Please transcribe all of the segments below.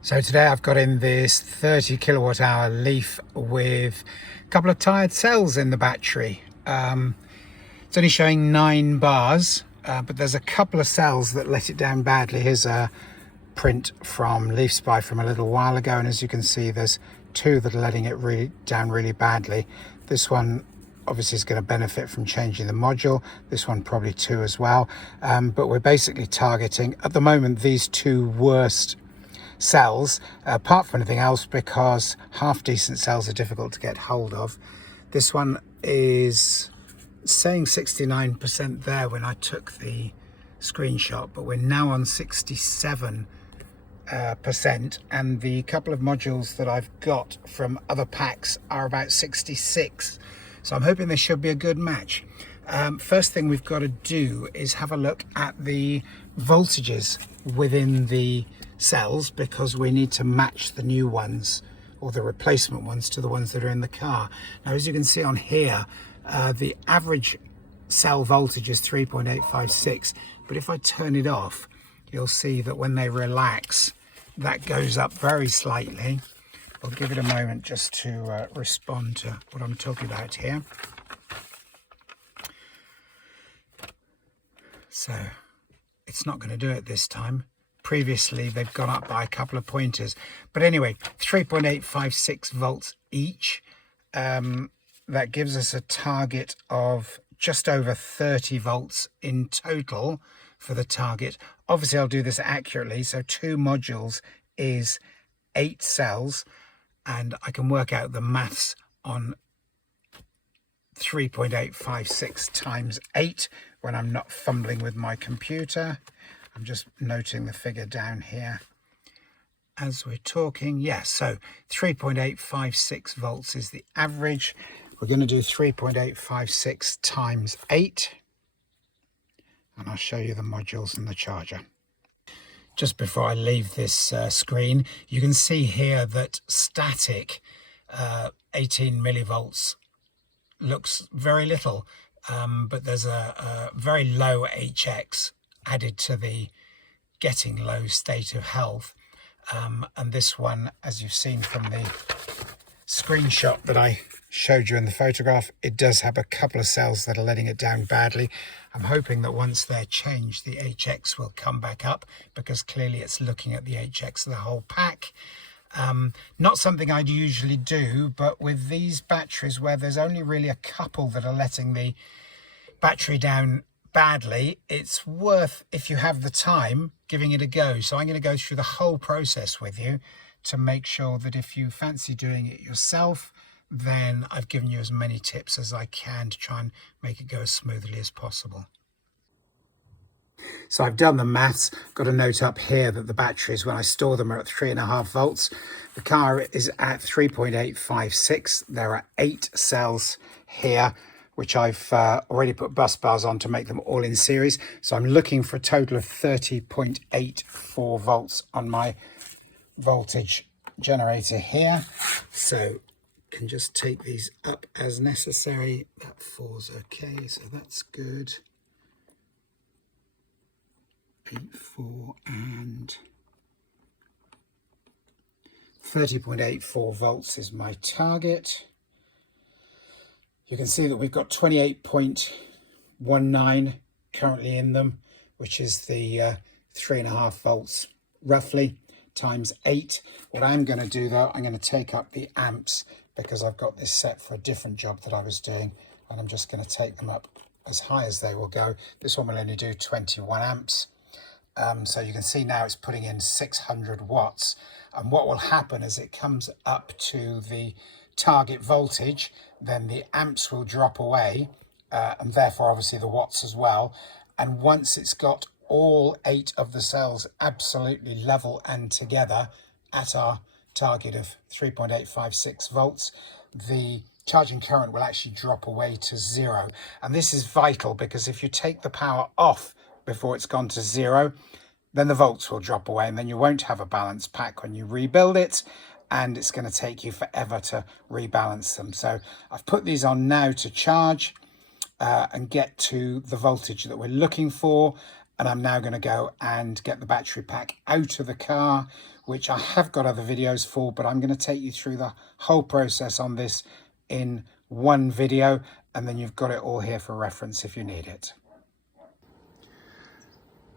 So today I've got in this 30 kilowatt hour Leaf with a couple of tired cells in the battery. It's only showing 9 bars, but there's a couple of cells that let it down badly. Here's a print from LeafSpy from a little while ago, and as you can see there's 2 that are letting it down really badly. This one obviously is going to benefit from changing the module, this one probably 2 as well, but we're basically targeting at the moment these 2 worst cells, apart from anything else, because half decent cells are difficult to get hold of. This one is saying 69% there when I took the screenshot, but we're now on 67%, and the couple of modules that I've got from other packs are about 66, so I'm hoping this should be a good match. First thing we've got to do is have a look at the voltages within the cells, because we need to match the new ones or the replacement ones to the ones that are in the car. Now, as you can see on here, the average cell voltage is 3.856, but if I turn it off, you'll see that when they relax, that goes up very slightly. I'll give it a moment just to respond to what I'm talking about here. So it's not going to do it this time. Previously they've gone up by a couple of pointers, but anyway, 3.856 volts each. That gives us a target of just over 30 volts in total for the target. Obviously I'll do this accurately, so 2 modules is 8 cells, and I can work out the maths on 3.856 times 8 when I'm not fumbling with my computer. I'm just noting the figure down here as we're talking. Yes, so 3.856 volts is the average. We're going to do 3.856 times 8, and I'll show you the modules and the charger. Just before I leave this screen, you can see here that static 18 millivolts looks very little, but there's a very low HX added to the getting low state of health, and this one, as you've seen from the screenshot that I showed you in the photograph, it does have a couple of cells that are letting it down badly. I'm hoping that once they're changed, the HX will come back up, because clearly it's looking at the HX of the whole pack. Not something I'd usually do, but with these batteries where there's only really a couple that are letting the battery down badly, it's worth, if you have the time, giving it a go. So I'm going to go through the whole process with you to make sure that if you fancy doing it yourself, then I've given you as many tips as I can to try and make it go as smoothly as possible. So I've done the maths, got a note up here that the batteries, when I store them, are at 3.5 volts. The car is at 3.856. There are 8 cells here, which I've already put bus bars on to make them all in series. So I'm looking for a total of 30.84 volts on my voltage generator here. So can just take these up as necessary. That 4's okay, so that's good. 8.4 and 30.84 volts is my target. You can see that we've got 28.19 currently in them, which is the 3.5 volts roughly times 8. What I'm going to do though, I'm going to take up the amps, because I've got this set for a different job that I was doing, and I'm just going to take them up as high as they will go. This one will only do 21 amps. So you can see now it's putting in 600 watts. And what will happen as it comes up to the target voltage, then the amps will drop away, and therefore obviously the watts as well. And once it's got all 8 of the cells absolutely level and together at our target of 3.856 volts, the charging current will actually drop away to 0. And this is vital, because if you take the power off before it's gone to 0, then the volts will drop away, and then you won't have a balanced pack when you rebuild it, and it's going to take you forever to rebalance them. So I've put these on now to charge and get to the voltage that we're looking for. And I'm now going to go and get the battery pack out of the car, which I have got other videos for, but I'm going to take you through the whole process on this in one video, and then you've got it all here for reference if you need it.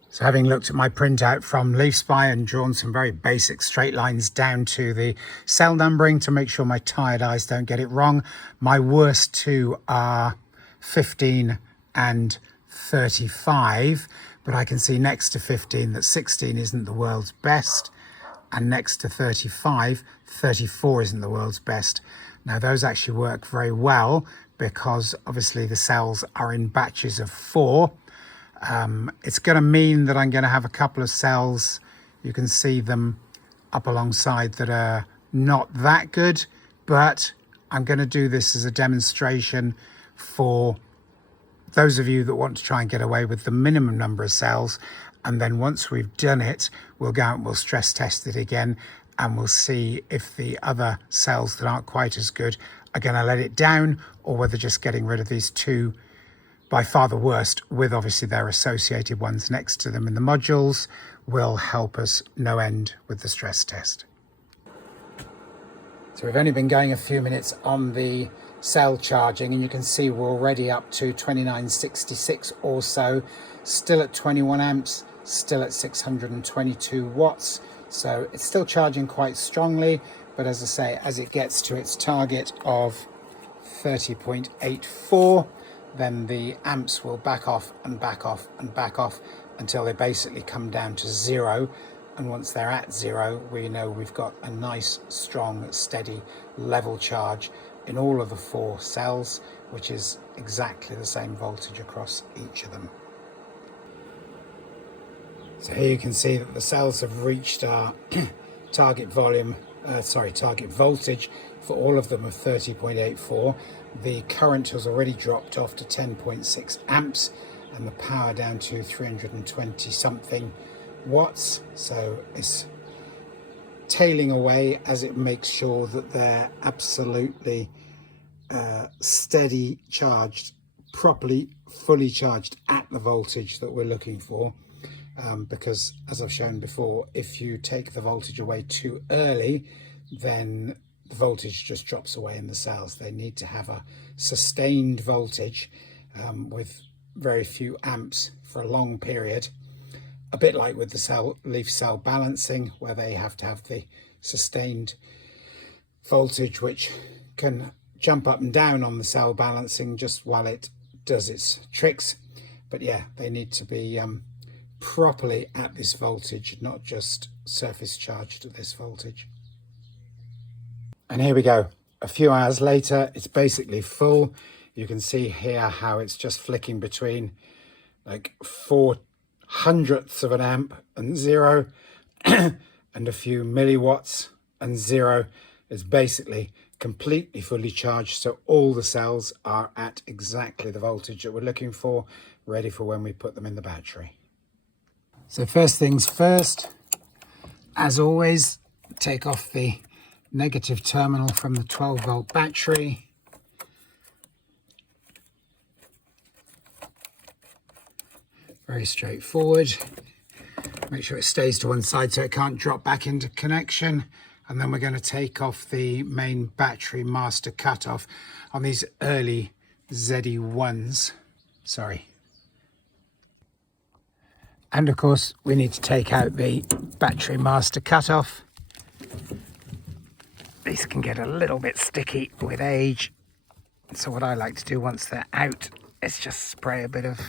So having looked at my printout from LeafSpy and drawn some very basic straight lines down to the cell numbering to make sure my tired eyes don't get it wrong, my worst two are 15 and 35, but I can see next to 15 that 16 isn't the world's best, and next to 35, 34 isn't the world's best. Now those actually work very well because obviously the cells are in batches of 4. It's going to mean that I'm going to have a couple of cells, you can see them up alongside, that are not that good, but I'm going to do this as a demonstration for those of you that want to try and get away with the minimum number of cells. And then once we've done it, we'll go out and we'll stress test it again, and we'll see if the other cells that aren't quite as good are going to let it down, or whether just getting rid of these two, by far the worst, with obviously their associated ones next to them in the modules, will help us no end with the stress test. So we've only been going a few minutes on the cell charging, and you can see we're already up to 2966 or so, still at 21 amps, still at 622 watts. So it's still charging quite strongly, but as I say, as it gets to its target of 30.84, then the amps will back off and back off and back off until they basically come down to 0. And once they're at 0, we know we've got a nice, strong, steady, level charge in all of the 4 cells, which is exactly the same voltage across each of them. So here you can see that the cells have reached our target voltage for all of them of 30.84. The current has already dropped off to 10.6 amps and the power down to 320 something watts. So it's tailing away as it makes sure that they're absolutely steady charged, properly fully charged at the voltage that we're looking for. Because as I've shown before, if you take the voltage away too early, then the voltage just drops away in the cells. They need to have a sustained voltage with very few amps for a long period, a bit like with the leaf cell balancing, where they have to have the sustained voltage which can jump up and down on the cell balancing just while it does its tricks. But yeah, they need to be properly at this voltage, not just surface charged at this voltage. And here we go, a few hours later, it's basically full. You can see here how it's just flicking between like 0.04 of an amp and 0 and a few milliwatts and 0. Is basically completely fully charged, so all the cells are at exactly the voltage that we're looking for, ready for when we put them in the battery. So first things first, as always, take off the negative terminal from the 12-volt battery. Very straightforward. Make sure it stays to one side so it can't drop back into connection. And then we're going to take off the main battery master cutoff on these early ZE1s. Sorry. And of course, we need to take out the battery master cutoff. These can get a little bit sticky with age. So what I like to do once they're out is just spray a bit of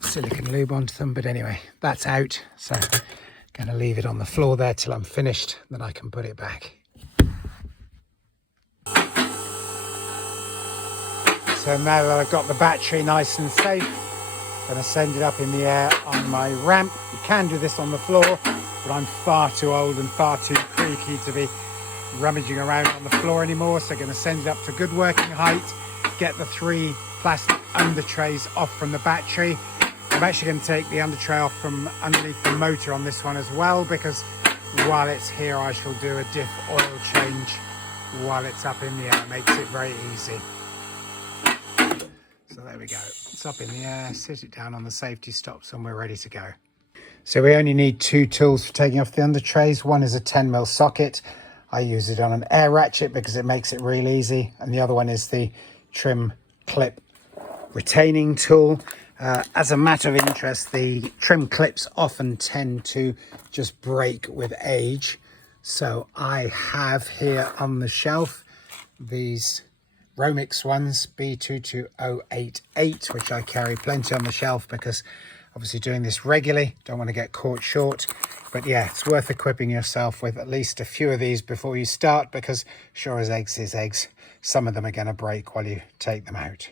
silicone lube onto them. But anyway, that's out. So I'm going to leave it on the floor there till I'm finished. Then I can put it back. So now that I've got the battery nice and safe, I'm going to send it up in the air on my ramp. You can do this on the floor, but I'm far too old and far too creaky to be rummaging around on the floor anymore. So I'm going to send it up to good working height, get the 3 plastic under trays off from the battery. I'm actually going to take the under tray off from underneath the motor on this one as well, because while it's here I shall do a diff oil change while it's up in the air. It makes it very easy. So So there we go. It's up in the air, sit it down on the safety stops and we're ready to go. So we only need 2 tools for taking off the under trays. One is a 10mm socket. I use it on an air ratchet because it makes it real easy. And the other one is the trim clip retaining tool. As a matter of interest, the trim clips often tend to just break with age. So I have here on the shelf these Romix ones, B22088, which I carry plenty on the shelf because obviously doing this regularly, don't want to get caught short. But yeah, it's worth equipping yourself with at least a few of these before you start, because sure as eggs is eggs, some of them are going to break while you take them out.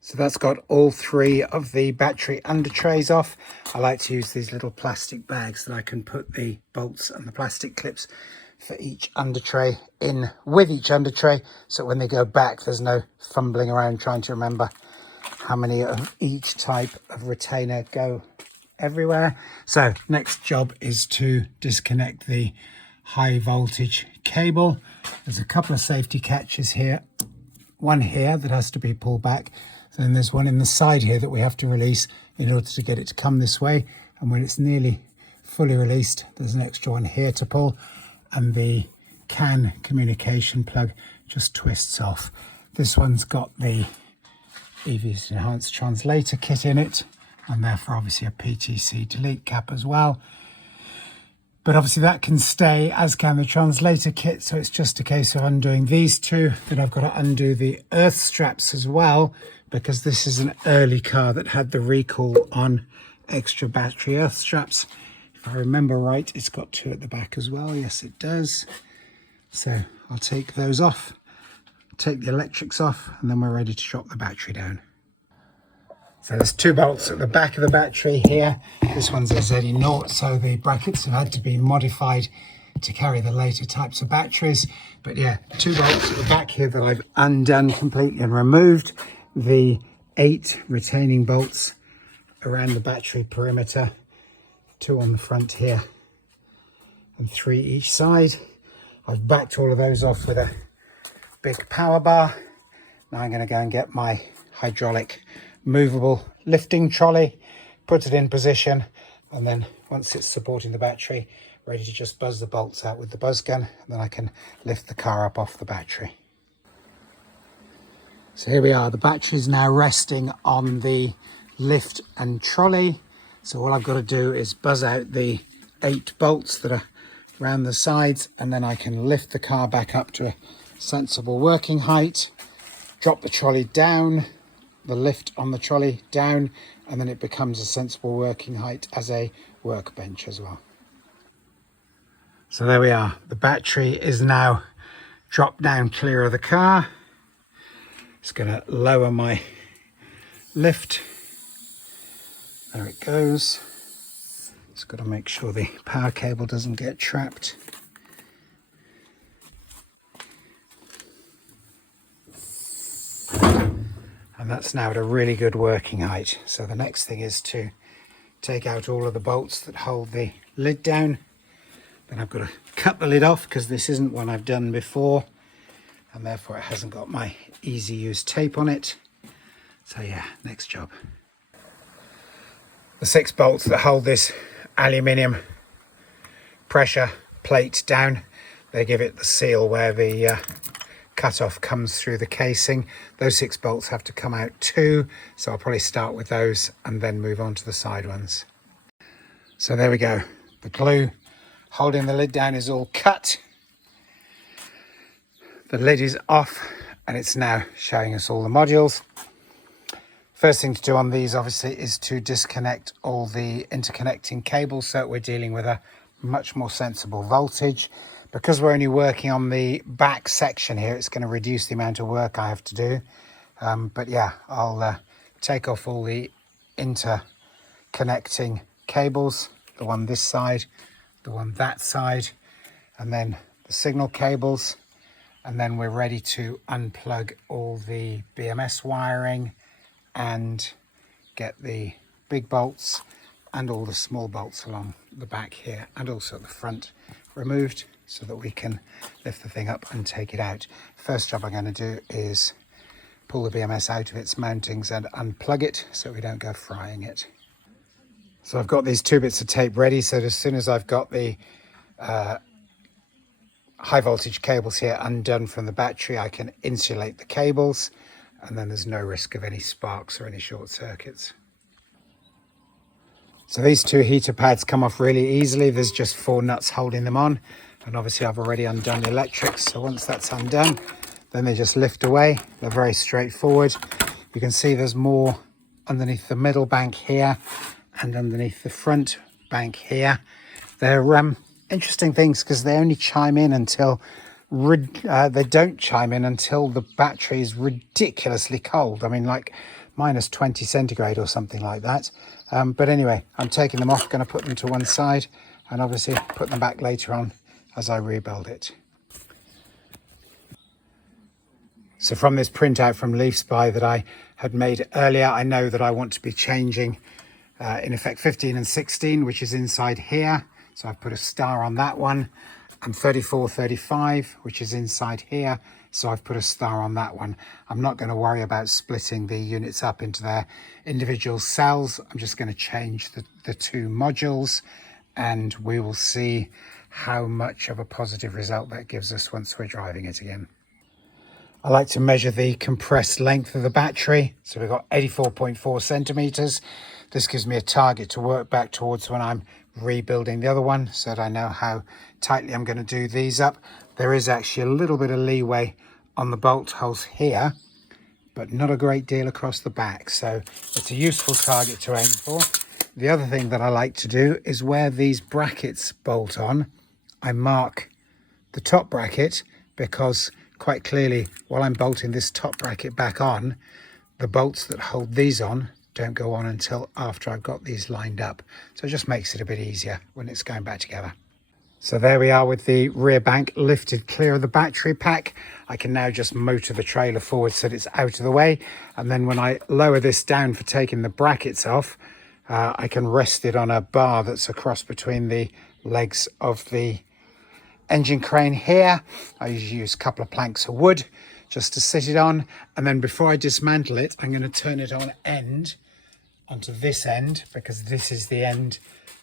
So that's got all 3 of the battery under trays off. I like to use these little plastic bags that I can put the bolts and the plastic clips for each under tray in with each under tray, so when they go back there's no fumbling around trying to remember how many of each type of retainer go everywhere. So next job is to disconnect the high voltage cable. There's a couple of safety catches here, one here that has to be pulled back, then there's one in the side here that we have to release in order to get it to come this way, and when it's nearly fully released there's an extra one here to pull, and the CAN communication plug just twists off. This one's got the EV's enhanced translator kit in it, and therefore obviously a PTC delete cap as well. But obviously that can stay, as can the translator kit, so it's just a case of undoing these 2. Then I've got to undo the earth straps as well, because this is an early car that had the recall on extra battery earth straps. If I remember right, it's got 2 at the back as well. Yes, it does. So I'll take those off, take the electrics off, and then we're ready to drop the battery down. So there's 2 bolts at the back of the battery here. This one's a ZE0, so the brackets have had to be modified to carry the later types of batteries. But yeah, 2 bolts at the back here that I've undone completely and removed. The 8 retaining bolts around the battery perimeter, 2 on the front here and 3 each side. I've backed all of those off with a big power bar. Now I'm going to go and get my hydraulic movable lifting trolley, put it in position, and then once it's supporting the battery, ready to just buzz the bolts out with the buzz gun, and then I can lift the car up off the battery. So here we are, the battery is now resting on the lift and trolley. So all I've got to do is buzz out the 8 bolts that are around the sides, and then I can lift the car back up to a sensible working height, drop the trolley down, the lift on the trolley down, and then it becomes a sensible working height as a workbench as well. So there we are, the battery is now dropped down clear of the car. It's going to lower my lift. There it goes. Just got to make sure the power cable doesn't get trapped. And that's now at a really good working height. So the next thing is to take out all of the bolts that hold the lid down. Then I've got to cut the lid off because this isn't one I've done before, and therefore it hasn't got my easy use tape on it. So yeah, next job. The 6 bolts that hold this aluminium pressure plate down, they give it the seal where the cut-off comes through the casing. Those 6 bolts have to come out too, so I'll probably start with those and then move on to the side ones. So there we go, the glue holding the lid down is all cut. The lid is off and it's now showing us all the modules. First thing to do on these obviously is to disconnect all the interconnecting cables, so we're dealing with a much more sensible voltage. Because we're only working on the back section here, it's going to reduce the amount of work I have to do. But yeah, I'll take off all the interconnecting cables, the one this side, the one that side, and then the signal cables. And then we're ready to unplug all the BMS wiring and get the big bolts and all the small bolts along the back here and also at the front removed, so that we can lift the thing up and take it out. First job I'm going to do is pull the BMS out of its mountings and unplug it so we don't go frying it. So I've got these 2 bits of tape ready, so as soon as I've got the high voltage cables here undone from the battery, I can insulate the cables, and then there's no risk of any sparks or any short circuits. So these 2 heater pads come off really easily. There's just 4 nuts holding them on, and obviously I've already undone the electrics, so once that's undone, then they just lift away. They're very straightforward. You can see there's more underneath the middle bank here and underneath the front bank here. They're interesting things because they only chime in until they don't chime in until the battery is ridiculously cold. I mean, like minus 20 centigrade or something like that. But anyway, I'm taking them off, going to put them to one side, and obviously put them back later on as I rebuild it. So from this printout from LeafSpy that I had made earlier, I know that I want to be changing in effect 15 and 16, which is inside here. So I've put a star on that one, and 34, 35, which is inside here. So I've put a star on that one. I'm not going to worry about splitting the units up into their individual cells. I'm just going to change the 2 modules, and we will see how much of a positive result that gives us once we're driving it again. I like to measure the compressed length of the battery. So we've got 84.4 centimeters. This gives me a target to work back towards when I'm rebuilding the other one, so that I know how tightly I'm going to do these up. There is actually a little bit of leeway on the bolt holes here, but not a great deal across the back. So it's a useful target to aim for. The other thing that I like to do is where these brackets bolt on, I mark the top bracket, because quite clearly while I'm bolting this top bracket back on, the bolts that hold these on don't go on until after I've got these lined up. So it just makes it a bit easier when it's going back together. So there we are with the rear bank lifted clear of the battery pack. I can now just motor the trailer forward so that it's out of the way. And then when I lower this down for taking the brackets off, I can rest it on a bar that's across between the legs of the engine crane here. I usually use a couple of planks of wood just to sit it on. And then before I dismantle it, I'm going to turn it on end onto this end, because this is the end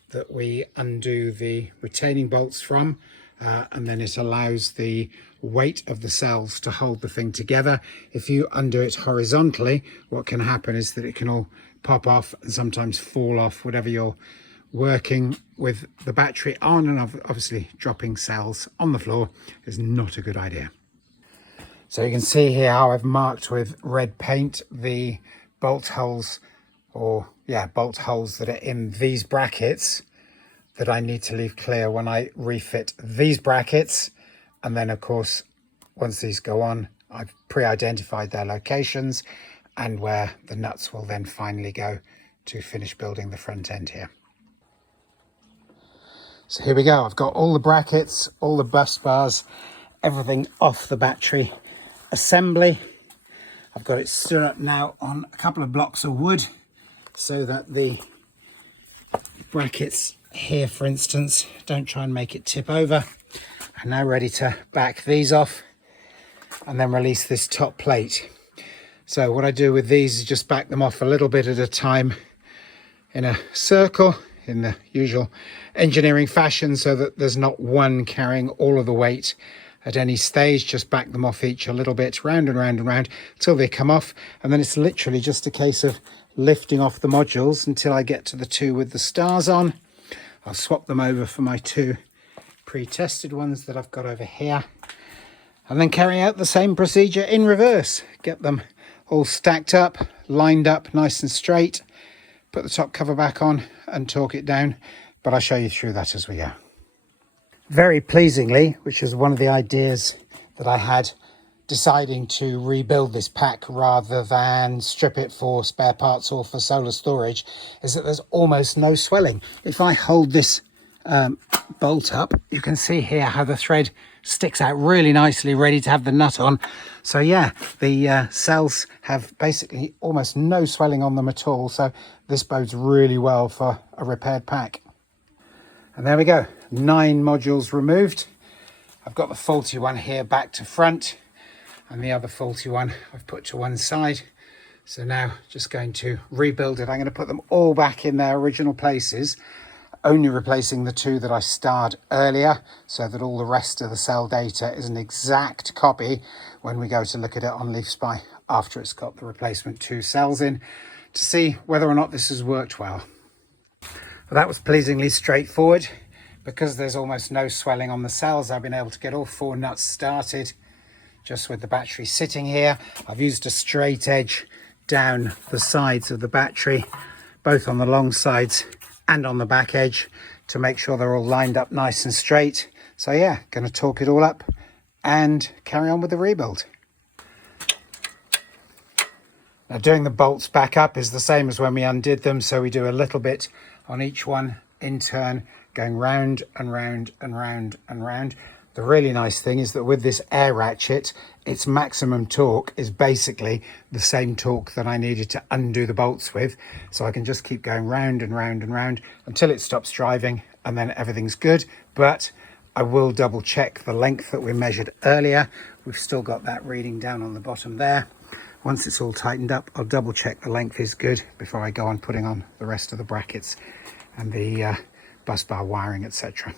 that we undo the retaining bolts from, and then it allows the weight of the cells to hold the thing together. If you undo it horizontally, what can happen is that it can all pop off and sometimes fall off, whatever you're working with the battery on, and obviously dropping cells on the floor is not a good idea. So you can see here how I've marked with red paint the bolt holes, bolt holes that are in these brackets that I need to leave clear when I refit these brackets. And then of course, once these go on, I've pre-identified their locations and where the nuts will then finally go to finish building the front end here. So here we go. I've got all the brackets, all the bus bars, everything off the battery assembly. I've got it stood up now on a couple of blocks of wood so that the brackets here, for instance, don't try and make it tip over. I'm now ready to back these off and then release this top plate. So what I do with these is just back them off a little bit at a time in a circle in the usual engineering fashion, so that there's not one carrying all of the weight at any stage. Just back them off each a little bit, round and round and round until they come off, and then it's literally just a case of lifting off the modules until I get to the 2 with the stars on. I'll swap them over for my 2 pre-tested ones that I've got over here, and then carry out the same procedure in reverse. Get them all stacked up, lined up nice and straight, put the top cover back on and torque it down, but I'll show you through that as we go. Very pleasingly, which is one of the ideas that I had deciding to rebuild this pack rather than strip it for spare parts or for solar storage, is that there's almost no swelling. If I hold this bolt up, you can see here how the thread sticks out really nicely, ready to have the nut on. So yeah, the cells have basically almost no swelling on them at all. So this bodes really well for a repaired pack. And there we go, 9 modules removed. I've got the faulty one here back to front. and the other faulty one I've put to one side. So now just going to rebuild it. I'm going to put them all back in their original places, only replacing the two that I starred earlier, so that all the rest of the cell data is an exact copy when we go to look at it on LeafSpy after it's got the replacement 2 cells in, to see whether or not this has worked well. Well, that was pleasingly straightforward. Because there's almost no swelling on the cells, I've been able to get all 4 nuts started just with the battery sitting here. I've used a straight edge down the sides of the battery, both on the long sides and on the back edge, to make sure they're all lined up nice and straight. So yeah, going to torque it all up and carry on with the rebuild. Now, doing the bolts back up is the same as when we undid them, so we do a little bit on each one in turn, going round and round and round and round. The really nice thing is that with this air ratchet, its maximum torque is basically the same torque that I needed to undo the bolts with. So I can just keep going round and round and round until it stops driving, and then everything's good. But I will double check the length that we measured earlier. We've still got that reading down on the bottom there. Once it's all tightened up, I'll double check the length is good before I go on putting on the rest of the brackets and the bus bar wiring, etc.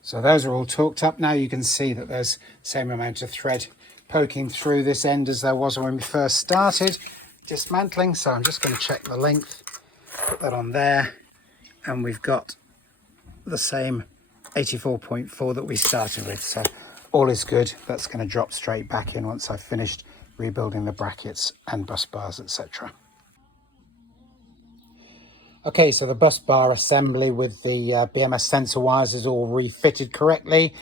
So those are all torqued up now. You can see that there's the same amount of thread poking through this end as there was when we first started dismantling. So I'm just going to check the length, put that on there, and we've got the same 84.4 that we started with. So all is good. That's going to drop straight back in once I've finished rebuilding the brackets and bus bars, etc. Okay, so the bus bar assembly with the BMS sensor wires is all refitted correctly.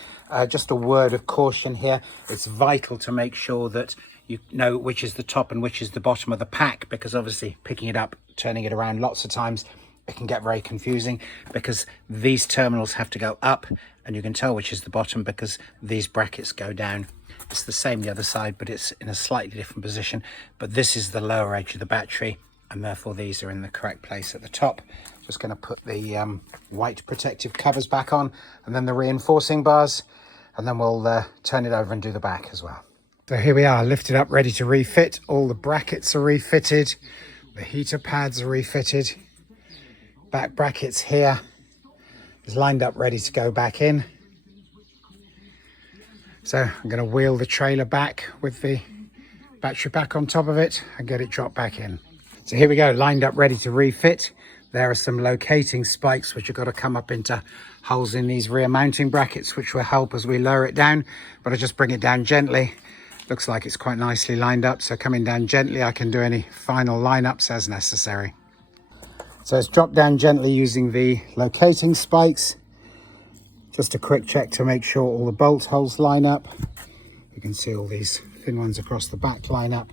Just a word of caution here. It's vital to make sure that you know which is the top and which is the bottom of the pack, because obviously picking it up, turning it around lots of times, it can get very confusing, because these terminals have to go up, and you can tell which is the bottom because these brackets go down. It's the same the other side, but it's in a slightly different position. But this is the lower edge of the battery, and therefore these are in the correct place at the top. Just going to put the white protective covers back on, and then the reinforcing bars, and then we'll turn it over and do the back as well. So here we are, lifted up, ready to refit. All the brackets are refitted, the heater pads are refitted, back brackets here is lined up, ready to go back in. So I'm going to wheel the trailer back with the battery pack on top of it and get it dropped back in. So here we go, lined up, ready to refit. There are some locating spikes which have got to come up into holes in these rear mounting brackets, which will help as we lower it down, but I just bring it down gently. Looks like it's quite nicely lined up, so coming down gently I can do any final lineups as necessary. So it's dropped down gently using the locating spikes. Just a quick check to make sure all the bolt holes line up. You can see all these thin ones across the back line up.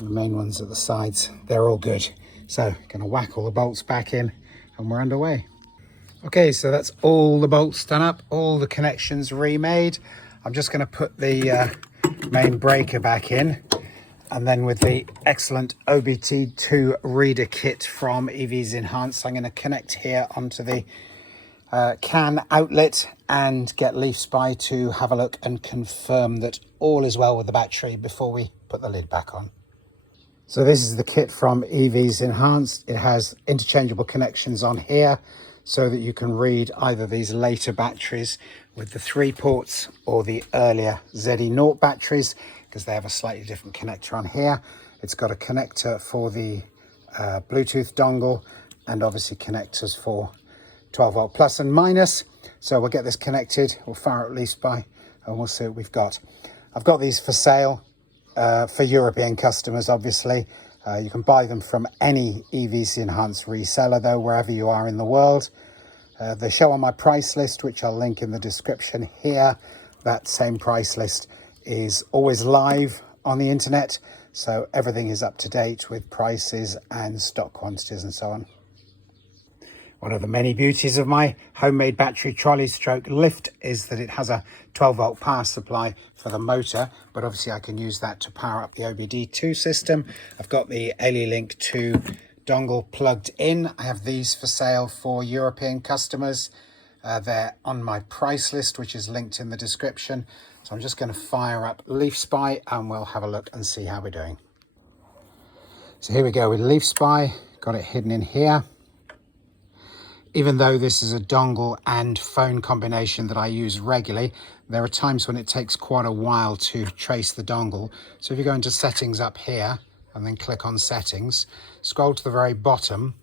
The main ones at the sides, they're all good. So going to whack all the bolts back in and we're underway. Okay, so that's all the bolts done up, all the connections remade. I'm just going to put the main breaker back in, and then with the excellent OBT2 reader kit from EVs Enhanced, I'm going to connect here onto the CAN outlet and get LeafSpy to have a look and confirm that all is well with the battery before we put the lid back on. So this is the kit from EVs Enhanced. It has interchangeable connections on here so that you can read either these later batteries with the 3 ports or the earlier ZE0 batteries, because they have a slightly different connector on here. It's got a connector for the Bluetooth dongle, and obviously connectors for 12 volt plus and minus. So we'll get this connected, we'll fire at LeafSpy and we'll see what we've got. I've got these for sale for European customers, obviously. You can buy them from any EVs Enhanced reseller though, wherever you are in the world. They show on my price list, which I'll link in the description here. That same price list is always live on the internet, so everything is up to date with prices and stock quantities and so on. One of the many beauties of my homemade battery trolley stroke lift is that it has a 12 volt power supply for the motor, but obviously I can use that to power up the OBD2 system. I've got the Link 2 dongle plugged in. I have these for sale for European customers. They're on my price list, which is linked in the description. So I'm just going to fire up LeafSpy and we'll have a look and see how we're doing. So here we go with LeafSpy, got it hidden in here. Even though this is a dongle and phone combination that I use regularly, there are times when it takes quite a while to trace the dongle. So if you go into settings up here and then click on settings, scroll to the very bottom,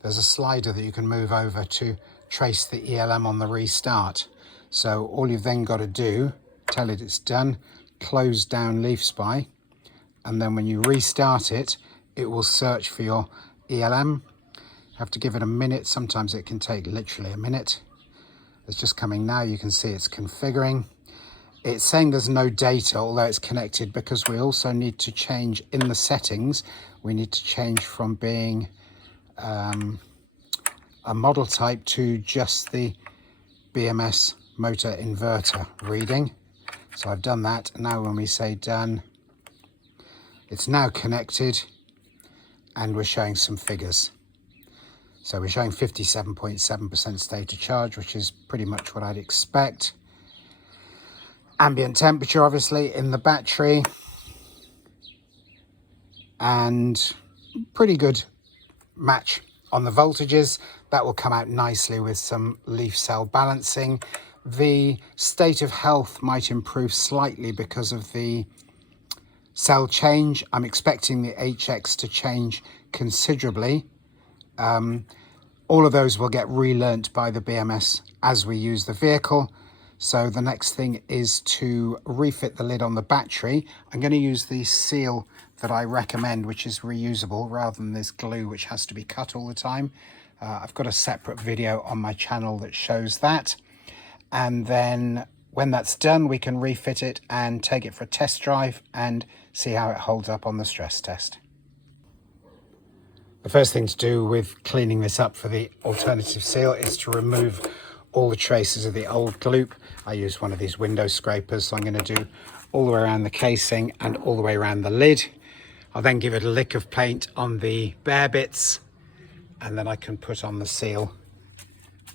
there's a slider that you can move over to trace the ELM on the restart. So all you've then got to do, tell it it's done, close down LeafSpy, and then when you restart it, it will search for your ELM. Have to give it a minute. Sometimes it can take literally a minute. It's just coming now. You can see it's configuring. It's saying there's no data, although it's connected, because we also need to change in the settings. We need to change from being a model type to just the BMS motor inverter reading. So I've done that. Now when we say done, it's now connected and we're showing some figures. So we're showing 57.7% state of charge, which is pretty much what I'd expect. Ambient temperature, obviously, in the battery. And pretty good match on the voltages. That will come out nicely with some leaf cell balancing. The state of health might improve slightly because of the cell change. I'm expecting the HX to change considerably. All of those will get relearnt by the BMS as we use the vehicle. So the next thing is to refit the lid on the battery. I'm going to use the seal that I recommend, which is reusable, rather than this glue which has to be cut all the time. I've got a separate video on my channel that shows that. And then when that's done, we can refit it and take it for a test drive and see how it holds up on the stress test. The first thing to do with cleaning this up for the alternative seal is to remove all the traces of the old gloop. I use one of these window scrapers, so I'm going to do all the way around the casing and all the way around the lid. I'll then give it a lick of paint on the bare bits, and then I can put on the seal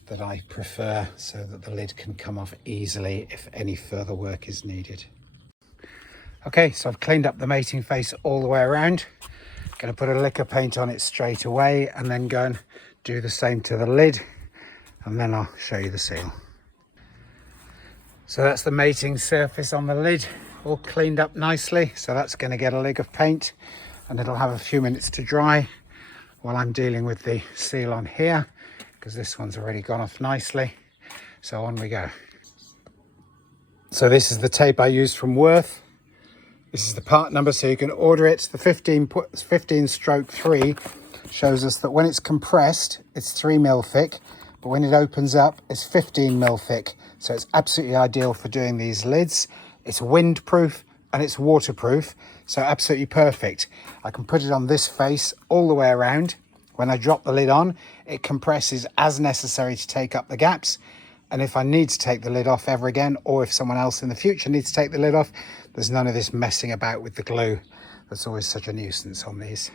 that I prefer so that the lid can come off easily if any further work is needed. Okay, so I've cleaned up the mating face all the way around. Going to put a lick of paint on it straight away and then go and do the same to the lid, and then I'll show you the seal. So that's the mating surface on the lid, all cleaned up nicely. So that's going to get a lick of paint and it'll have a few minutes to dry while I'm dealing with the seal on here, because this one's already gone off nicely. So on we go. So this is the tape I used from Worth. This is the part number, so you can order it. The 15/3 shows us that when it's compressed, it's 3 mil thick, but when it opens up, it's 15 mil thick. So it's absolutely ideal for doing these lids. It's windproof and it's waterproof, so absolutely perfect. I can put it on this face all the way around. When I drop the lid on, it compresses as necessary to take up the gaps. And if I need to take the lid off ever again, or if someone else in the future needs to take the lid off, there's none of this messing about with the glue. That's always such a nuisance on these.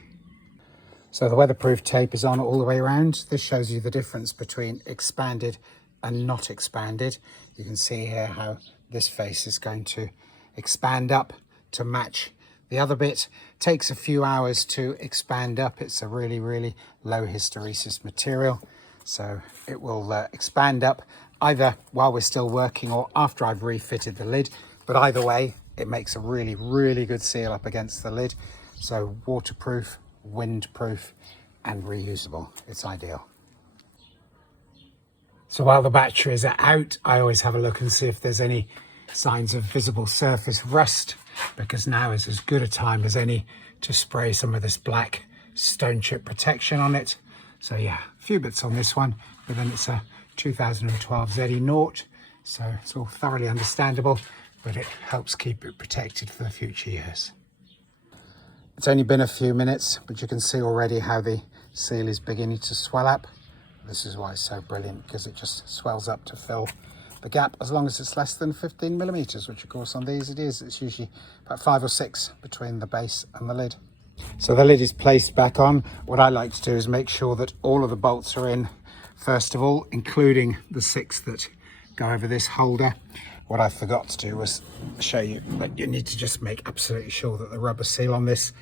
So the weatherproof tape is on all the way around. This shows you the difference between expanded and not expanded. You can see here how this face is going to expand up to match the other bit. Takes a few hours to expand up. It's a really, really low hysteresis material. So it will expand up either while we're still working or after I've refitted the lid. But either way, it makes a really, really good seal up against the lid. So waterproof, windproof, and reusable. It's ideal. So while the batteries are out, I always have a look and see if there's any signs of visible surface rust, because now is as good a time as any to spray some of this black stone chip protection on it. So yeah, a few bits on this one, but then it's a 2012 ZE Naught, so it's all thoroughly understandable, but it helps keep it protected for the future years. It's only been a few minutes, but you can see already how the seal is beginning to swell up. This is why it's so brilliant, because it just swells up to fill the gap, as long as it's less than 15 millimeters, which of course on these it is. It's usually about 5 or 6 between the base and the lid. So the lid is placed back on. What I like to do is make sure that all of the bolts are in first of all, including the 6 that go over this holder. What I forgot to do was show you that you need to just make absolutely sure that the rubber seal on this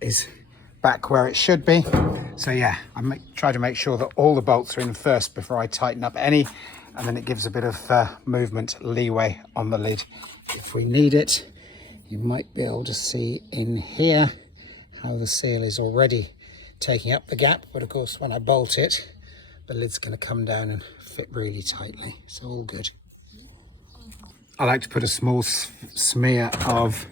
is back where it should be. So yeah, try to make sure that all the bolts are in first before I tighten up any, and then it gives a bit of movement leeway on the lid if we need it. You might be able to see in here how the seal is already taking up the gap, but of course when I bolt it, the lid's going to come down and fit really tightly, so all good. I like to put a small smear of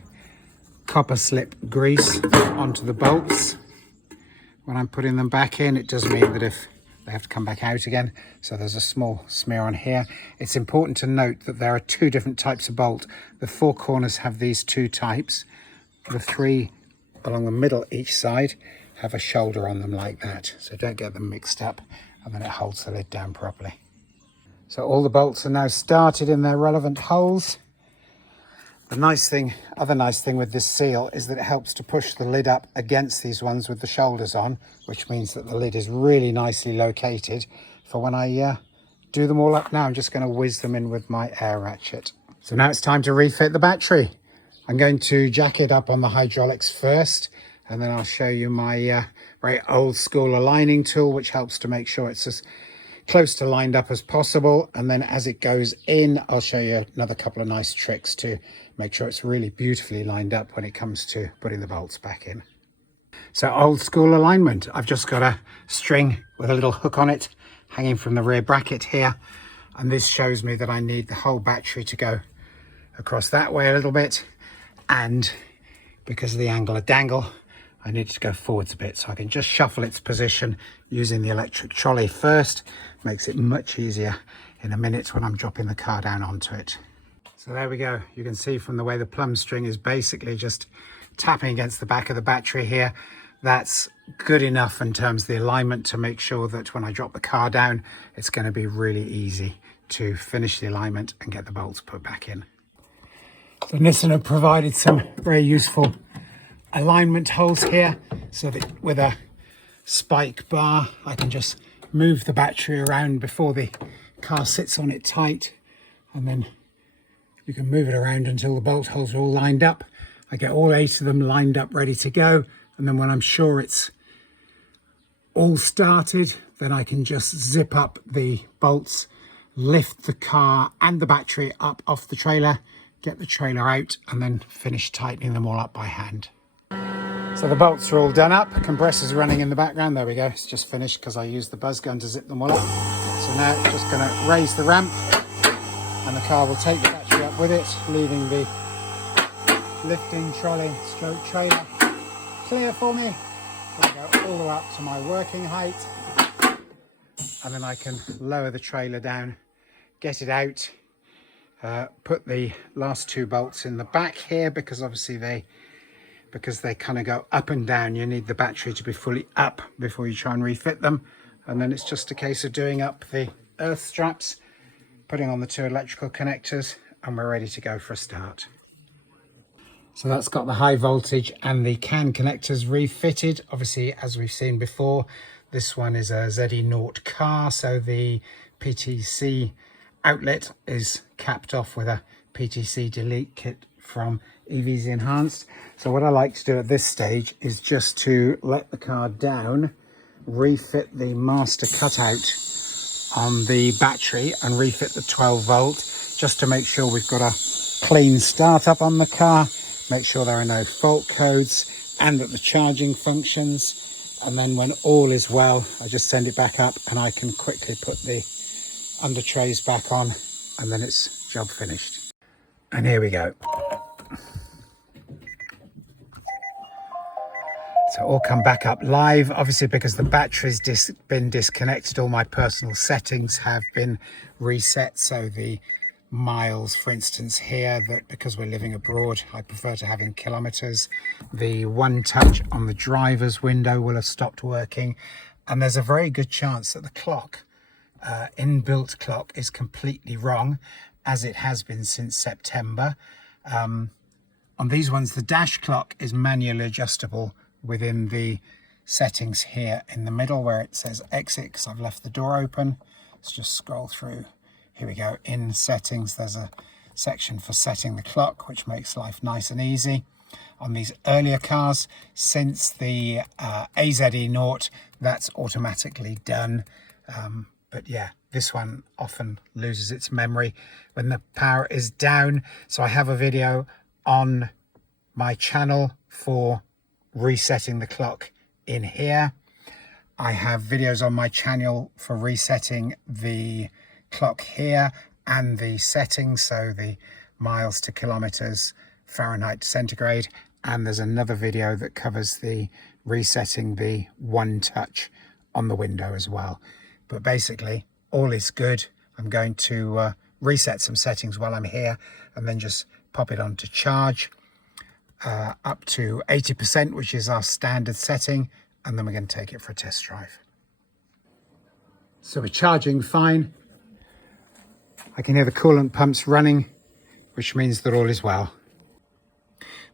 copper slip grease onto the bolts when I'm putting them back in. It does mean that if they have to come back out again, so there's a small smear on here. It's important to note that there are 2 different types of bolt. The 4 corners have these 2 types. The 3 along the middle each side have a shoulder on them like that, so don't get them mixed up, and then it holds the lid down properly. So all the bolts are now started in their relevant holes. The other nice thing with this seal is that it helps to push the lid up against these ones with the shoulders on, which means that the lid is really nicely located for when I do them all up. Now I'm just going to whiz them in with my air ratchet. So now it's time to refit the battery. I'm going to jack it up on the hydraulics first, and then I'll show you my very old school aligning tool, which helps to make sure it's as close to lined up as possible. And then as it goes in, I'll show you another couple of nice tricks to make sure it's really beautifully lined up when it comes to putting the bolts back in. So old school alignment, I've just got a string with a little hook on it hanging from the rear bracket here, and this shows me that I need the whole battery to go across that way a little bit, and because of the angle of dangle I need it to go forwards a bit, so I can just shuffle its position using the electric trolley first. Makes it much easier in a minute when I'm dropping the car down onto it. So there we go. You can see from the way the plumb string is basically just tapping against the back of the battery here. That's good enough in terms of the alignment to make sure that when I drop the car down, it's going to be really easy to finish the alignment and get the bolts put back in. So Nissan have provided some very useful alignment holes here, so that with a spike bar I can just move the battery around before the car sits on it tight, and then you can move it around until the bolt holes are all lined up. I get all 8 of them lined up ready to go, and then when I'm sure it's all started, then I can just zip up the bolts, lift the car and the battery up off the trailer, get the trailer out, and then finish tightening them all up by hand. So the bolts are all done up, compressor's running in the background. There we go, it's just finished because I used the buzz gun to zip them all up. So now I'm just going to raise the ramp, and the car will take the battery up with it, leaving the lifting trolley stroke trailer clear for me. I'll go all the way up to my working height, and then I can lower the trailer down, get it out, put the last 2 bolts in the back here, because obviously they kind of go up and down. You need the battery to be fully up before you try and refit them, and then it's just a case of doing up the earth straps, putting on the 2 electrical connectors, and we're ready to go for a start. So that's got the high voltage and the CAN connectors refitted. Obviously, as we've seen before, this one is a ZE0 car, so the PTC outlet is capped off with a PTC delete kit from EVs Enhanced. So what I like to do at this stage is just to let the car down, refit the master cutout on the battery and refit the 12 volt, just to make sure we've got a clean startup on the car, make sure there are no fault codes, and that the charging functions. And then when all is well, I just send it back up and I can quickly put the under trays back on, and then it's job finished. And here we go. So all come back up live, obviously because the battery's been disconnected, all my personal settings have been reset. So the miles, for instance, here, that because we're living abroad, I prefer to have in kilometers. The one touch on the driver's window will have stopped working, and there's a very good chance that the clock, inbuilt clock, is completely wrong, as it has been since September. On these ones, the dash clock is manually adjustable within the settings here in the middle where it says exit because I've left the door open. Let's just scroll through. Here we go. In settings, there's a section for setting the clock, which makes life nice and easy. On these earlier cars, since the AZE0, that's automatically done. But yeah, this one often loses its memory when the power is down. So I have a video on my channel for resetting the clock in here. I have videos on my channel for resetting the clock here and the settings, so the miles to kilometers, Fahrenheit to centigrade. And there's another video that covers the resetting the one touch on the window as well. But basically, all is good. I'm going to reset some settings while I'm here and then just pop it on to charge up to 80%, which is our standard setting. And then we're going to take it for a test drive. So we're charging fine. I can hear the coolant pumps running, which means that all is well.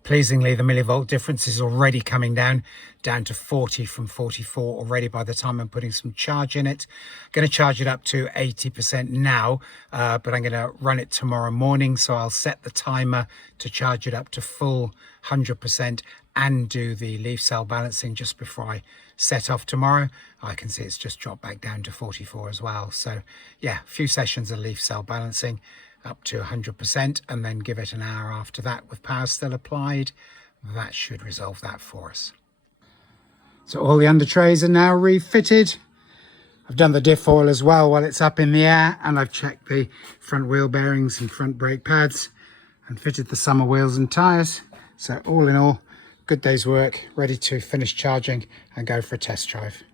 Pleasingly, the millivolt difference is already coming down to 40 from 44 already by the time I'm putting some charge in it. I'm going to charge it up to 80% now, but I'm going to run it tomorrow morning. So I'll set the timer to charge it up to full 100% and do the leaf cell balancing just before I set off tomorrow. I can see it's just dropped back down to 44 as well. So yeah, a few sessions of leaf cell balancing up to 100% and then give it an hour after that with power still applied. That should resolve that for us. So all the under trays are now refitted. I've done the diff oil as well while it's up in the air, and I've checked the front wheel bearings and front brake pads and fitted the summer wheels and tyres. So all in all, good day's work, ready to finish charging and go for a test drive.